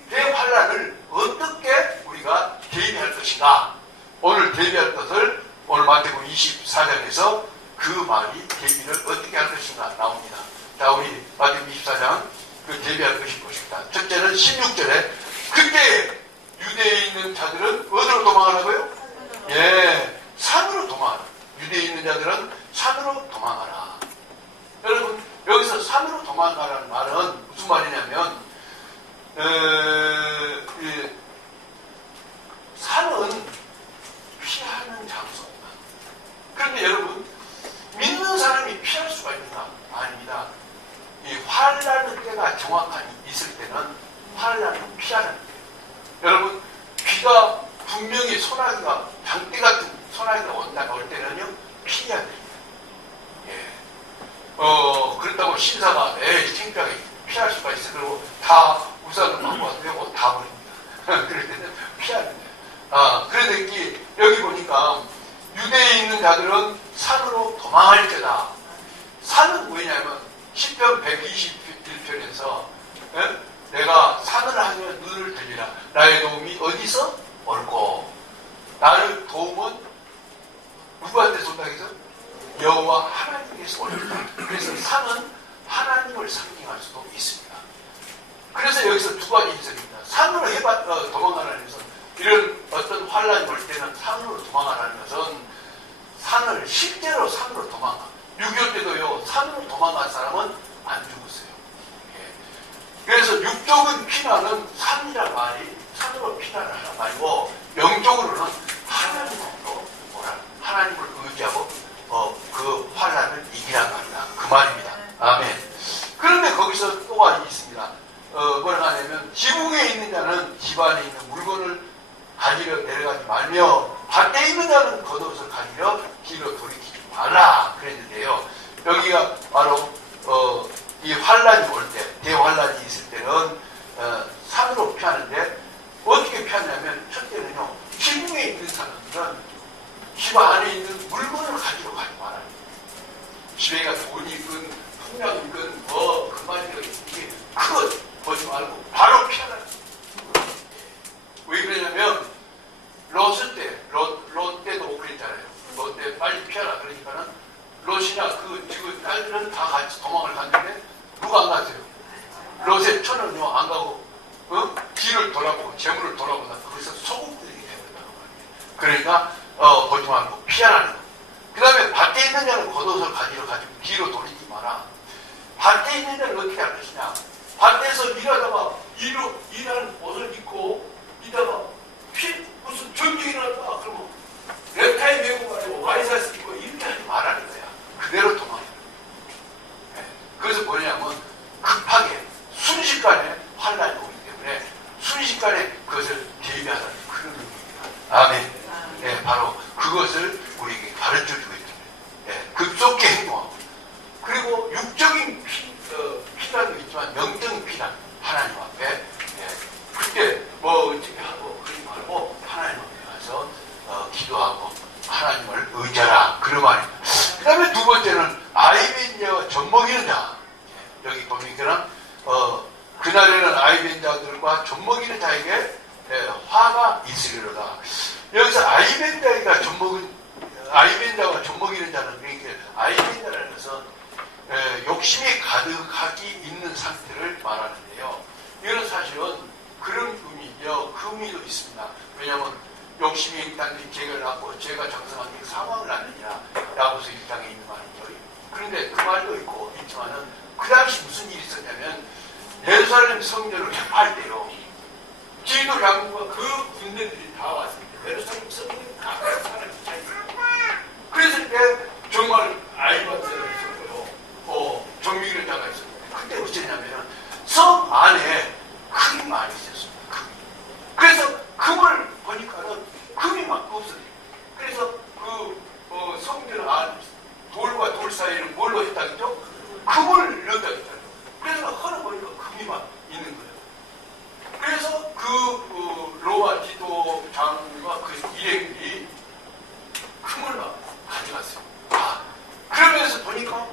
대환란을 어떻게 우리가 대비할 것인가? 오늘 대비할 것을 오늘 마태복음 24장에서 그 말이 대비를 어떻게 할 것인가 나옵니다. 자, 우리 마태복음 24장 그 대비할 것이 무엇입니다. 첫째는 16절에 그때 유대에 있는 자들은 어디로 도망하라고요? 예, 산으로 도망하라. 유대에 있는 자들은 산으로 도망하라. 여러분, 여기서 산으로 도망가라는 말은 무슨 말이냐면, 산은 피하는 장소입니다. 그런데 여러분, 믿는 사람이 피할 수가 있는가? 아닙니다. 이 환란의 때가 정확하게 있을 때는 환란을 피하는 거예요. 여러분, 비가 분명히 소나기가 장대 같은 소나기가 온다고 올 때는요 피해야 됩니다. 그렇다고 신사가 창피하게 피할 수가 있어. 그리고 다 우산을 갖고 와도 되고 다 버립니다. 그럴 때는 피해야 됩니다. 그런데 여기 보니까 유대에 있는 자들은 산으로 도망할지다. 산은 뭐냐면 시편 121편에서 내가 산을 하면 눈을 들리라. 나의 도움이 어디서 옳고 나의 도움은 누구한테서 온다고 해서 여호와 하나님께서 옳다. 그래서 산은 하나님을 상징할 수도 있습니다. 그래서 여기서 두 가지 있습니다. 산으로 도망가라는 것은 이런 어떤 환란이 올 때는 산으로 도망가라는 것은 산을 실제로 산으로 도망가. 6.25 때도요 산으로 도망간 사람은 안 죽었어요. 그래서 육적인 피난은 산이란 말이 산으로 피난을 하는 말이고 영적으로는 하나님으로 오라. 하나님을 의지하고 그 환란을 이기란 말이다. 그 말입니다. 아멘. 그런데 거기서 또 하나 있습니다. 뭐라고 하냐면 지붕에 있는 자는 집 안에 있는 물건을 가지려 내려가지 말며 밭에 있는 자는 겉옷을 가지려 길로 돌이키지 말라 그랬는데요. 여기가 바로 이 환란이 올 때, 대환란이 있을 때는 산으로 피하는데 어떻게 피하냐면 첫째는요, 지붕에 있는 사람들은 집 안에 있는 물건을 가지러 가지 말아요. 집에가 돈이 있건 풍량이 있건 그만이건 이게 그거 보지 말고 바로 피하라. 왜 그러냐면 거기서 소금들이 되었다고 말이에요. 그러니까 보지 말고 피하라는 거. 그 다음에 밭에 있는 자는 겉옷을 가지고 뒤로 돌리지 마라. 밭에 있는 자는 어떻게 할 것이냐. 밭에서 일하다가 일하는 옷을 입고 있다가 무슨 전쟁이 났다 그러면 넥타이 메고 가지고 와이셔츠 입고 이렇게 하지 말라는 거야. 그대로 도망해. 네. 그래서 뭐냐면 급하게 순식간에 환란이 오기 때문에 순식간에 그것을 대비하라는 그런 의미입니다. 아멘. 네, 바로 그것을 우리에게 가르쳐주고 있습니다. 네, 급속히 행동하고 그리고 육적인 피라도 있지만 영적인 피란 하나님 앞에 그때 뭐 어떻게 하고 그러지 말고 하나님 앞에 가서 기도하고 하나님을 의지하라 그런 말입니다. 그 다음에 두 번째는 아이벤자와 젖먹이는 자. 여기 보니까 그날에는 아이벤자들과 젖먹이는 자에게 화가 있으리로다. 여기서 아이벤자가 젖먹이는 자는 그러니까 아이벤자라는 것은 욕심이 가득하게 있는 상태를 말하는데요. 이건 사실은 그런 의미죠. 그 의미도 있습니다. 왜냐하면 욕심이 이 땅에 죄가 낳고 죄가 장성한 게 사망을 낳느니라 라고서 이 땅에 있는 말이죠. 그런데 그 말도 있지만은 그 당시 무슨 일이 있었냐면 예루살렘 성전을 개파할 때요. 기도 장군과 그 군대들이 다 왔습니다. 예루살렘 성전에 가까이 사람이 차 있습니다. 그래서 이때 정말 아이바스가 있었고요. 정밀의 자가 있었는데 그때 어쩌냐면은 성 안에 금이 많이 있었습니다. 금이. 그래서 금을 보니까는 금이 막 없어요. 그래서 성전 안 돌과 돌 사이를 뭘로 했다겠죠? 금을 넣었다겠죠. 그래서 허는 보니까 금이 막 있는 거예요. 그래서 로마 지도장과 그 일행들이 금을 막 가져갔어요. 그러면서 보니까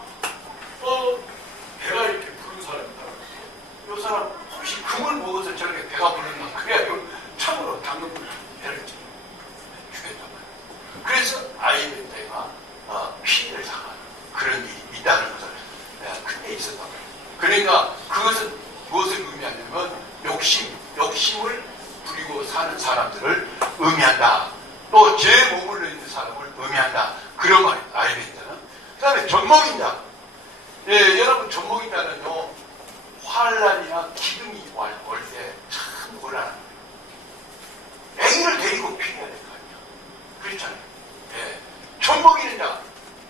배가 이렇게 부른 사람이다. 이 사람 혹시 금을 먹어서 저렇게 배가 부르나? 그래가지고 참으로 당근을 배를 죽였단 말이에요. 그래서 아이벤자가 피해를 당하는 그런 일이 있다는 것을 그때 있었단 말이에요. 그러니까 그것은 무엇을 의미하냐면 욕심을 부리고 사는 사람들을 의미한다. 또 제 몸을 내는 사람을 의미한다. 그런 말이에요. 아이벤자는. 그 다음에 젖먹인자. 여러분 젖먹인자는요. 환란이나 기둥이 올 때 참 곤란한 거예요. 애기를 데리고 피해야 될 거 아니야. 그렇잖아요. 젖먹이는 자.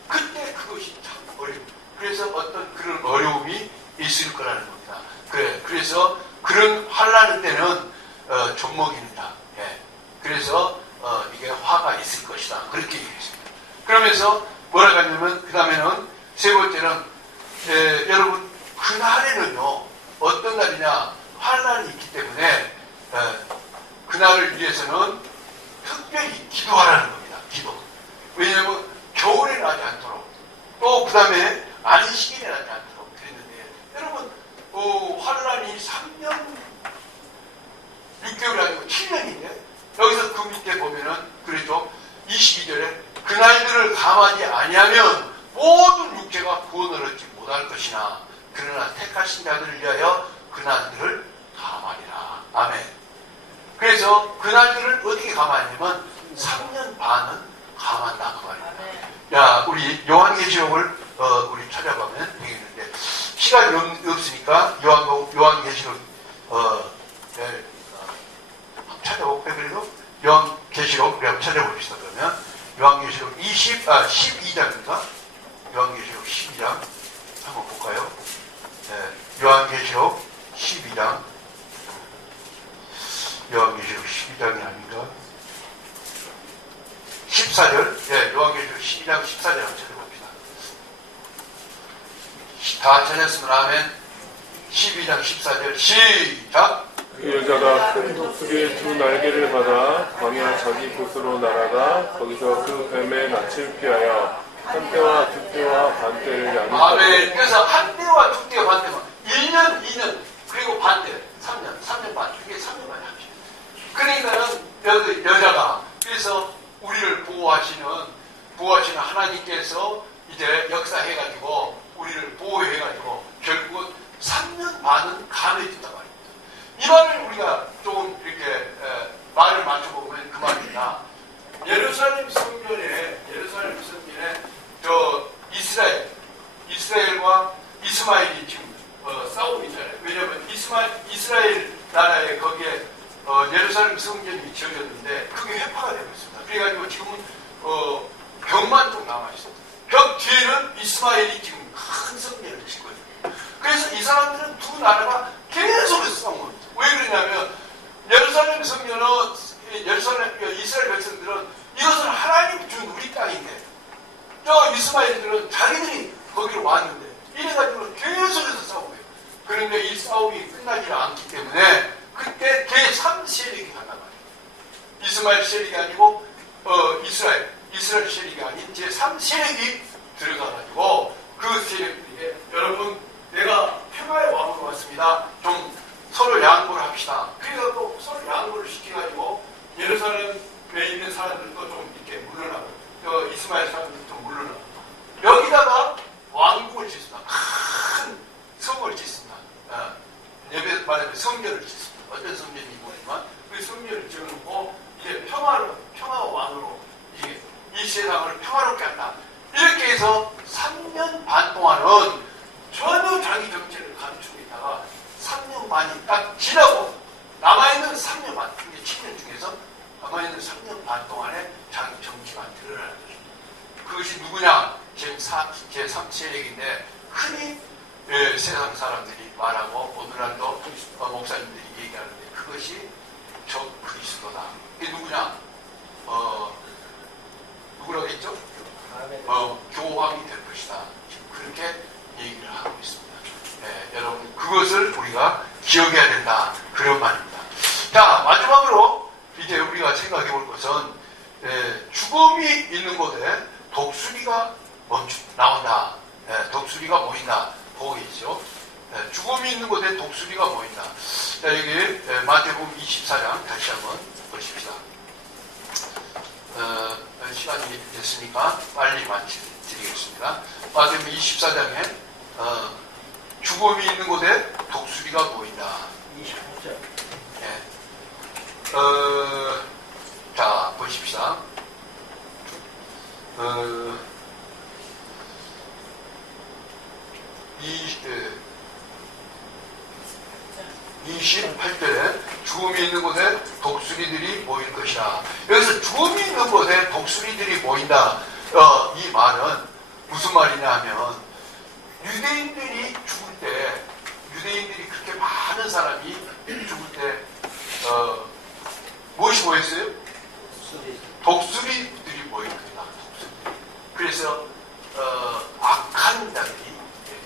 그때 그것이 참 어려워요. 그래서 어떤 그런 어려움이 있을 거라는 겁니다. 그래서 그런 환란 때는 젖먹이는 자. 그래서 이게 화가 있을 것이다. 그렇게 얘기했습니다. 그러면서 뭐라고 하냐면 그 다음에는 세 번째는 여러분 그날에는요 어떤 날이냐 환란이 있기 때문에 그날을 위해서는 특별히 기도하라는 겁니다. 기도. 왜냐하면 겨울에 나지 않도록 또 그 다음에 안식일에 나지 않도록 그랬는데 여러분 환란이 3년 6개월이 아니고 7년인데 여기서 그 밑에 보면은 그랬죠. 22절에 그날들을 감하지 아니하면 모든 육체가 구원을 얻지 못할 것이나 그러나 택하신 자들을 위하여 그날들을 감하리라. 아멘. 그래서 그날들을 어떻게 감하냐면 3년 반은 감한다 그 말입니다. 야, 우리 요한계시록을 우리 찾아보면 되겠는데 시간이 없으니까 요한계시록 찾아볼까요? 그래도 요한계시록 우리 한번 찾아봅시다. 그러면 요한계시록 12장입니다. 요한계시록 12장 한번 볼까요? 요한계시록 12장 요한계시록 12장이 아닌가? 14절 요한계시록 12장 14절 한번 찾아봅시다. 다 찾았으면 아멘. 12장 14절 시작. 그 여자가 큰 독수리의 두 날개를 받아 광야 자기 곳으로 날아가 거기서 그 뱀의 낯을 피하여 한 때와 두 때와 반 때를 나누었다. 아멘. 그래서 한 때와 두 때와 반 때만 1년, 2년 그리고 반 때 3년 반 이게 3년 만에 합시다. 그러니까는 여자가 그래서 우리를 보호하시는 하나님께서 이제 역사해가지고 우리를 보호해가지고 결국은 3년 반은 감해진단 말입니다. 이 말을 우리가 조금 이렇게 말을 그 말입니다. 예루살렘 성전에 저 이스라엘과 이스마엘이 지금 싸우고 있잖아요. 왜냐하면 이스라엘 나라에 거기에 예루살렘 성전이 지어졌는데 그게 회파가 되고 있습니다. 그래가지고 지금은 벽만 좀 남아 있습니다. 벽 뒤에는 이스마엘이 지금 큰 성전을 짓고 있어요. 그래서 이 사람들은 두 나라가 계속해서 싸운 겁니다. 왜 그러냐면 예루살렘 성전은 이스라엘 백성들은 이것은 하나님 준 우리 땅인데 저 이스마엘들은 자기들이 거기로 왔는데 이래가지고 계속해서 싸우고요. 그런데 이 싸움이 끝나지 않기 때문에 그때 제3세력이 간단 말이에요. 이스마엘 세력이 아니고 이스라엘 세력이 아닌 제3세력이 들어가가지고 그 세력들에게 여러분 내가 평화의 왕으로 왔습니다. 좀 서로 양보를 합시다. 그래서 서로 양보를 시켜가지고 예루살렘에 있는 사람들도 좀 이렇게 물러나고 이스마엘 사람들도 좀 물러나고 여기다가 왕궁을 짓습니다. 큰 성을 짓습니다. 예배 말하면 성전을 짓습니다. 어떤 성전인지 모르지만 그 성전을 지어놓고 이제 평화 왕으로 이 세상을 평화롭게 한다. 이렇게 해서 3년 반 동안은 전혀 자기 정체를 감추고 있다가 3년 반이 딱 지나고 남아있는 3년 반, 이제 7년 중에서 남아있는 3년 반 동안에 자기 정체가 드러나는 것입니다. 그것이 누구냐? 제3세력인데 흔히 세상 사람들이 말하고 오늘날도 목사님들이 얘기하는데 그것이 저 그리스도다. 이게 누구냐? 누구라고 했죠? 교황이 될 것이다. 지금 그렇게 얘기를 하고 있습니다. 여러분 그것을 우리가 기억해야 된다. 그런 말입니다. 자, 마지막으로 이제 우리가 생각해 볼 것은 죽음이 있는 곳에 독수리가 나온다. 독수리가 모인다. 보이죠? 죽음이 있는 곳에 독수리가 모인다. 자, 여기 마태복음 24장 다시 한번 보십시다. 시간이 됐으니까 빨리 마치드리겠습니다. 마태복음 24장에 죽음이 있는 곳에 독수리가 보인다. 28절. 자, 보십시다. 28절에 죽음이 있는 곳에 독수리들이 모일 것이다. 여기서 죽음이 있는 곳에 독수리들이 모인다. 이 말은 무슨 말이냐 하면 유대인들이 죽을 때 유대인들이 그렇게 많은 사람이 죽을 때 무엇이 모였어요? 독수리들이 모인 겁니다. 독수리들이. 그래서 악한 자들이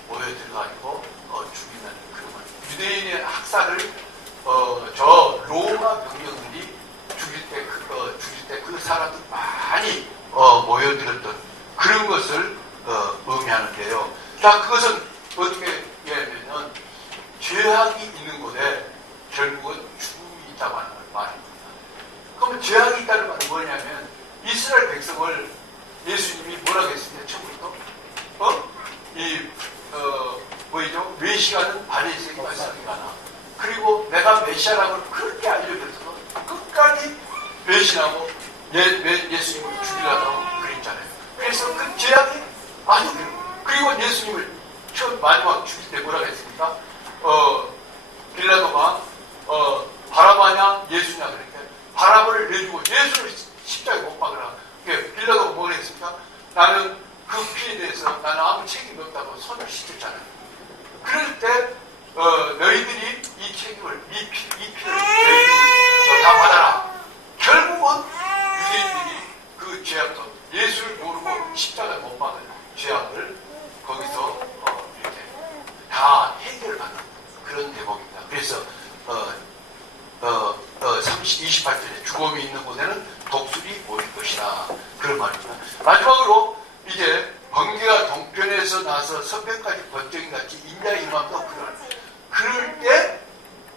모여들어가지고 죽인다는 그런 말. 유대인의 학살을 저 로마 병력들이 죽일 때 그 사람들이 많이 모여들었던 그런 것을 의미하는데요. 자, 그것은 어떻게 이해하냐면 죄악이 있는 곳에 결국은 죽음이 있다고 하는 걸 말합니다. 그러면 죄악이 있다는 말은 뭐냐면 이스라엘 백성을 예수님이 뭐라고 했습니까? 처음부터 뭐죠? 메시아는 바리새인과 바리새인이나 그리고 내가 메시아라고 그렇게 알려줬어도 끝까지 배신하고 예수님을 죽이려고 그랬잖아요. 그래서 그 죄악이 아주 그리고 예수님을 처음 마지막 죽일 때 뭐라고 했습니까? 빌라도가 바라바냐 예수냐 그러니까 바라바를 내주고 예수를 십자가에 못 박으라. 빌라도가 뭐라 했습니까? 나는 그 피에 대해서 나는 아무 책임이 없다고 손을 씻었잖아요. 그럴 때 너희들이 이 책임을 이 피를 너희들이 다 받아라. 결국은 유대인들이 그 죄악도 예수를 모르고 십자가에 못 박은 죄악을 거기서 이렇게 다 해결받는 그런 대목입니다. 그래서 28절에 죽음이 있는 곳에는 독수리 모일 것이다. 그런 말입니다. 마지막으로 이제 번개가 동편에서 나서 서편까지 번쩍이 같이 인자의 임함도 그럴 때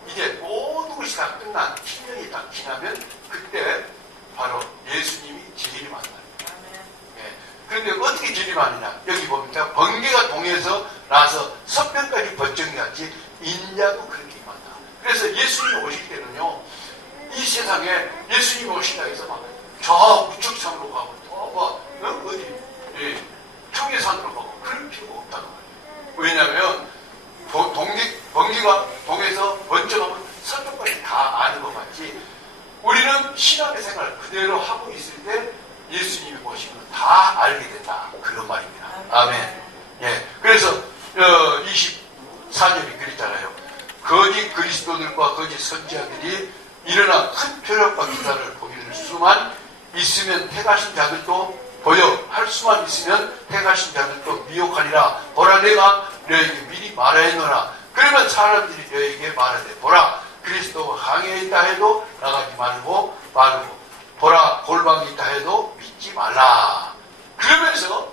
이제 모든 것이 다 끝난 7년이 다 지나면 그때 바로 예수님이 재림한다. 그런데 어떻게 재림하느냐? 여기 보니까 번개가 동에서 나서 서편까지 번쩍이 같이 인자도 그렇게 임한다. 그래서 예수님이 오실 때는요, 이 세상에 예수님 오신다 해서 막 저 우측산으로 가고 또 어디 청계산으로 가고 그럴 필요가 없다는 거예요. 왜냐하면 동에서 번쩍하면 서쪽까지 다 아는 것 같지, 우리는 신앙의 생활 그대로 하고 있을 때 예수님이 오시면 다 알게 된다, 그런 말입니다. 아멘. 예. 그래서 24절이 그랬잖아요. 거짓 그리스도들과 거짓 선지자들이 일어나 큰 표적과 기사를 보일 수만 있으면 택하신 자들도 보여 할 수만 있으면 택하신 자들도 미혹하리라. 보라, 내가 너에게 미리 말하였노라. 그러면 사람들이 너에게 말하되, 보라, 그리스도가 강에 있다 해도 나가지 말고 보라, 골방에 있다 해도 믿지 말라. 그러면서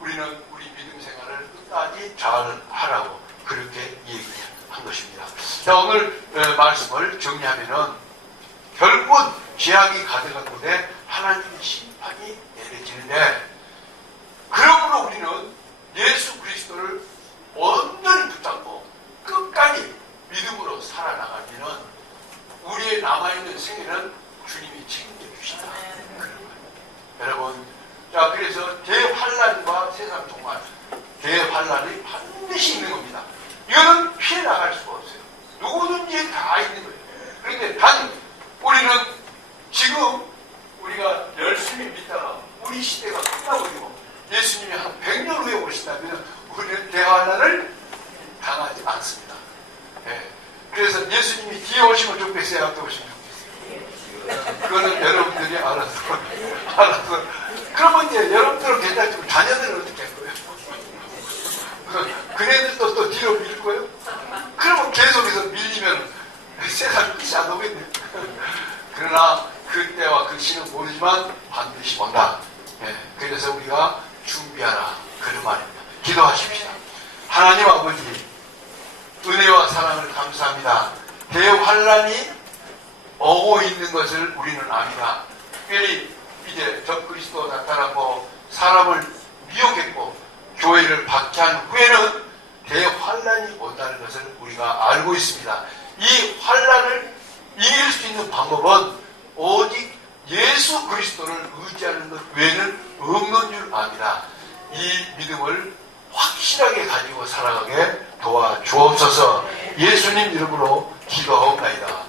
우리는 우리 믿음 생활을 끝까지 잘 하라고 그렇게 얘기한 것입니다. 자, 오늘 말씀을 정리하면은 결국은 죄악이 가득한 곳에 하나님의 심판이 내려지는데, 그러므로 우리는 예수 그리스도를 온전히 붙잡고 끝까지 믿음으로 살아나가면은 우리의 남아있는 생애는 주님이 책임져 주신다. 여러분, 자, 그래서 대환란과 세상 종말, 대환란이 반드시 있는 겁니다. 이거는 피해 나갈 수가 없어요. 누구든지 다 있는 거예요. 그런데 단 우리는 지금 우리가 열심히 믿다가 우리 시대가 끝나버리고 예수님이 한 100년 후에 오신다면 우리는 대환란을 당하지 않습니다. 예. 그래서 예수님이 뒤에 오시면 좋겠어요, 앞에 오시면 좋겠어요? 그거는 여러분들이 알아서. 그러면 이제 여러분들은 괜찮지만 자녀들은 어떻게 할 거예요? 그네들도 또 뒤로 밀 거예요? 그러면 계속해서 밀리면 세상 끝이 안 오겠네. 그러나 그때와 그 시는 모르지만 반드시 온다. 예, 그래서 우리가 준비하라, 그런 말입니다. 기도하십시다. 하나님 아버지, 은혜와 사랑을 감사합니다. 대환란이 오고 있는 것을 우리는 압니다. 특별히 이제 적그리스도 나타나고 사람을 미혹했고 교회를 박해한 후에는 대환란이 온다는 것을 우리가 알고 있습니다. 이 환란을 이길 수 있는 방법은 오직 예수 그리스도를 의지하는 것 외에는 없는 줄 압니다. 이 믿음을 확실하게 가지고 살아가게 도와주옵소서. 예수님 이름으로 기도하옵나이다.